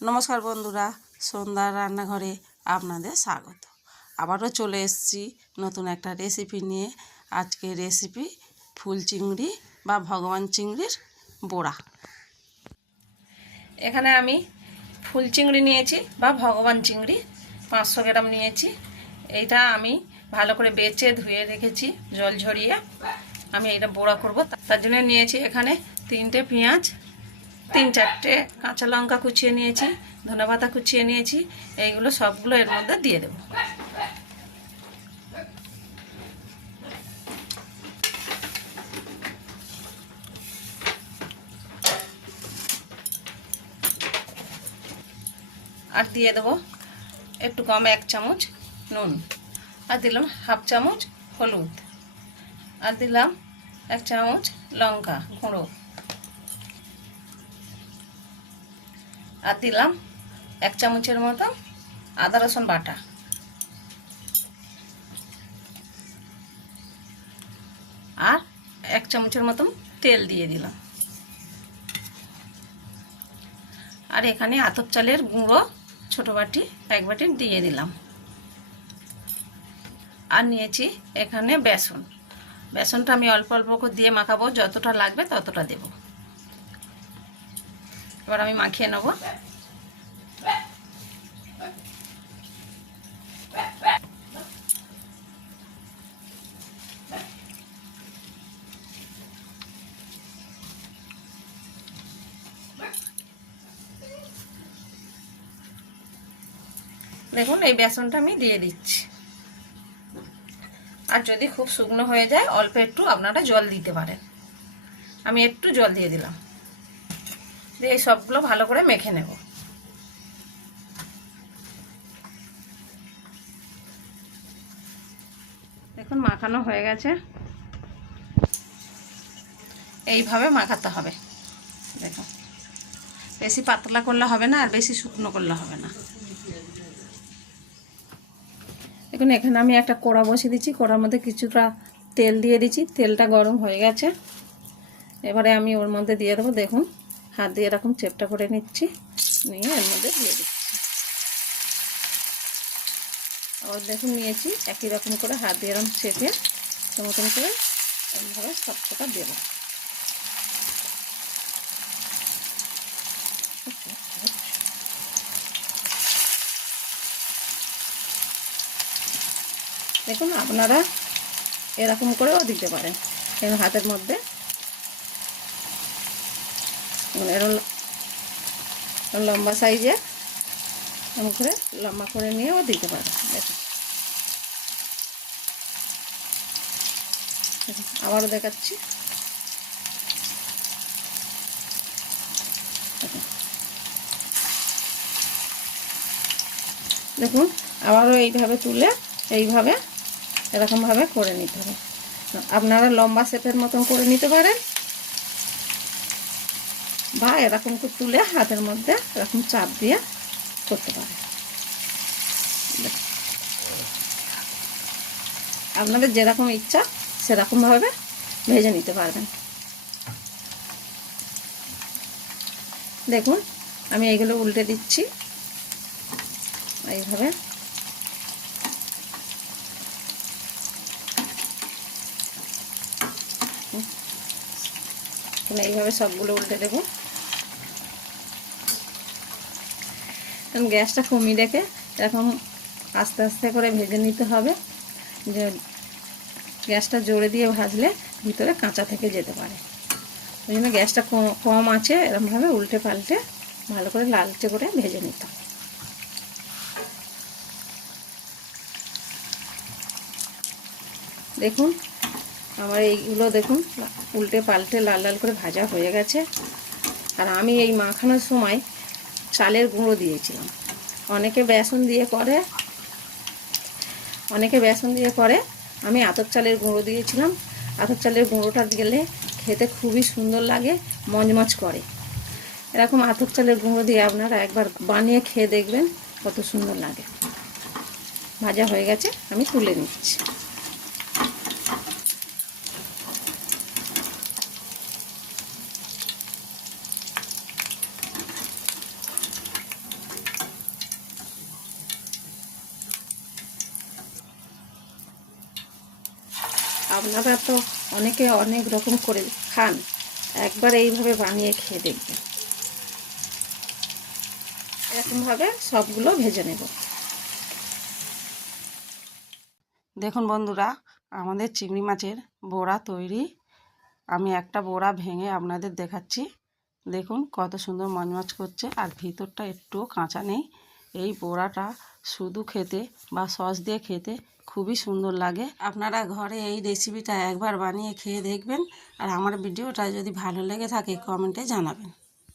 নমস্কার বন্ধুরা, সন্ধ্যার রান্নাঘরে আপনাদের স্বাগত। আবারও চলে এসেছি নতুন একটা রেসিপি নিয়ে। আজকে রেসিপি ফুল চিংড়ি বা ভগবান চিংড়ির বড়া। এখানে আমি ফুল চিংড়ি নিয়েছি বা ভগবান চিংড়ি, পাঁচশো গ্রাম নিয়েছি। এইটা আমি ভালো করে বেচে ধুয়ে রেখেছি, জল ঝরিয়ে। আমি এটা বড়া করব, তার জন্য নিয়েছি এখানে তিনটে পেঁয়াজ তিন চারটে কাঁচা লঙ্কা কুচিয়ে নিয়েছি, ধনেপাতা কুচিয়ে নিয়েছি, এইগুলো সবগুলো এর মধ্যে দিয়ে দেবো। আর দিয়ে দেবো একটু কম এক চামচ নুন। আর দিলাম হাফ চামচ হলুদ। আর দিলাম এক চামচ লঙ্কা গুঁড়ো। আর দিলাম এক চামচের মতো আদা রসুন বাটা। আর এক চামচের মতন তেল দিয়ে দিলাম। আর এখানে আতপ চালের গুঁড়ো ছোটো বাটি, এক বাটি দিয়ে দিলাম। আর নিয়েছি এখানে বেসন। বেসনটা আমি অল্প অল্প করে দিয়ে মাখাবো, যতটা লাগবে ততটা দেব। এবার আমি মাখিয়ে নেব। দেখুন, এই বেসনটা আমি দিয়ে দিচ্ছি। আর যদি খুব শুকনো হয়ে যায়, অল্প একটু আপনারা জল দিতে পারেন। আমি একটু জল দিয়ে দিলাম। দিয়ে এই সবগুলো ভালো করে মেখে নেব। দেখুন মাখানো হয়ে গেছে। এইভাবে মাখাতে হবে। দেখুন বেশি পাতলা করলে হবে না আর বেশি শুকনো করলে হবে না। দেখুন এখানে আমি একটা কড়া বসিয়ে দিচ্ছি। কড়ার মধ্যে কিছুটা তেল দিয়ে দিচ্ছি। তেলটা গরম হয়ে গেছে। এবারে আমি ওর মধ্যে দিয়ে দেবো দেখুন। হাত দিয়ে এরকম চেপটা করে নিচ্ছি, নিয়ে এর মধ্যে দিয়ে দিচ্ছি। আবার দেখুন নিয়েছি, একই রকম করে হাত দিয়ে এরকম চেপে মতন করে এরমভাবে সবকটা দেবো। দেখুন আপনারা এরকম করেও দিতে পারেন হাতের মধ্যে। এরকম লম্বা সাইজে এরকম করে লম্বা করে নিয়েও দিতে পারেন দেখুন আবারও দেখাচ্ছি। দেখুন আবারও এইভাবে তুলে এইভাবে এরকমভাবে করে নিতে হবে। আপনারা লম্বা শেপের মতন করে নিতে পারেন। বা এরকম করে তুলে হাতের মধ্যে এরকম চাপ দিয়ে করতে পারে। আপনাদের যেরকম ইচ্ছা, সেরকমভাবে ভেজে নিতে পারবেন। দেখুন, আমি এইগুলো উল্টে দিচ্ছি। এইভাবে। এইভাবে সবগুলো উল্টে দেবো। গ্যাসটা কমিয়ে রেখে এরকম আস্তে আস্তে করে ভেজে নিতে হবে। যে গ্যাসটা জোরে দিয়ে ভাজলে ভিতরে কাঁচা থেকে যেতে পারে। ওই জন্য গ্যাসটা কম আছে এরকমভাবে উল্টে পাল্টে ভালো করে লালচে করে ভেজে নিতে হবে। দেখুন, আমার এইগুলো দেখুন, উল্টে পাল্টে লাল লাল করে ভাজা হয়ে গেছে। আর আমি এই মাখানোর সময় চালের গুঁড়ো দিয়েছিলাম। অনেকে বেসন দিয়ে করে, অনেকে বেসন দিয়ে করে। আমি আতর চালের গুঁড়ো দিয়েছিলাম। আতর চালের গুঁড়োটা গেলে খেতে খুবই সুন্দর লাগে, মজমজ করে। এরকম আতর চালের গুঁড়ো দিয়ে আপনারা একবার বানিয়ে খেয়ে দেখবেন কত সুন্দর লাগে। ভাজা হয়ে গেছে, আমি তুলে নিচ্ছি। আপনারা তো অনেকে অনেক রকম করে খান। একবার এইভাবে বানিয়ে খেয়ে দেখবেন। এরকমভাবে সবগুলো ভেজে নেব। দেখুন বন্ধুরা, আমাদের চিংড়ি মাছের বড়া তৈরি। আমি একটা বড়া ভেঙে আপনাদের দেখাচ্ছি। দেখুন কত সুন্দর মচমচ করছে, আর ভিতরটা একটুও কাঁচা নেই। এই বড়াটা শুধু খেতে বা সস দিয়ে খেতে খুবই সুন্দর লাগে। আপনারা ঘরে এই রেসিপিটা একবার বানিয়ে খেয়ে দেখবেন। আর আমার ভিডিওটা যদি ভালো লেগে থাকে কমেন্টে জানাবেন।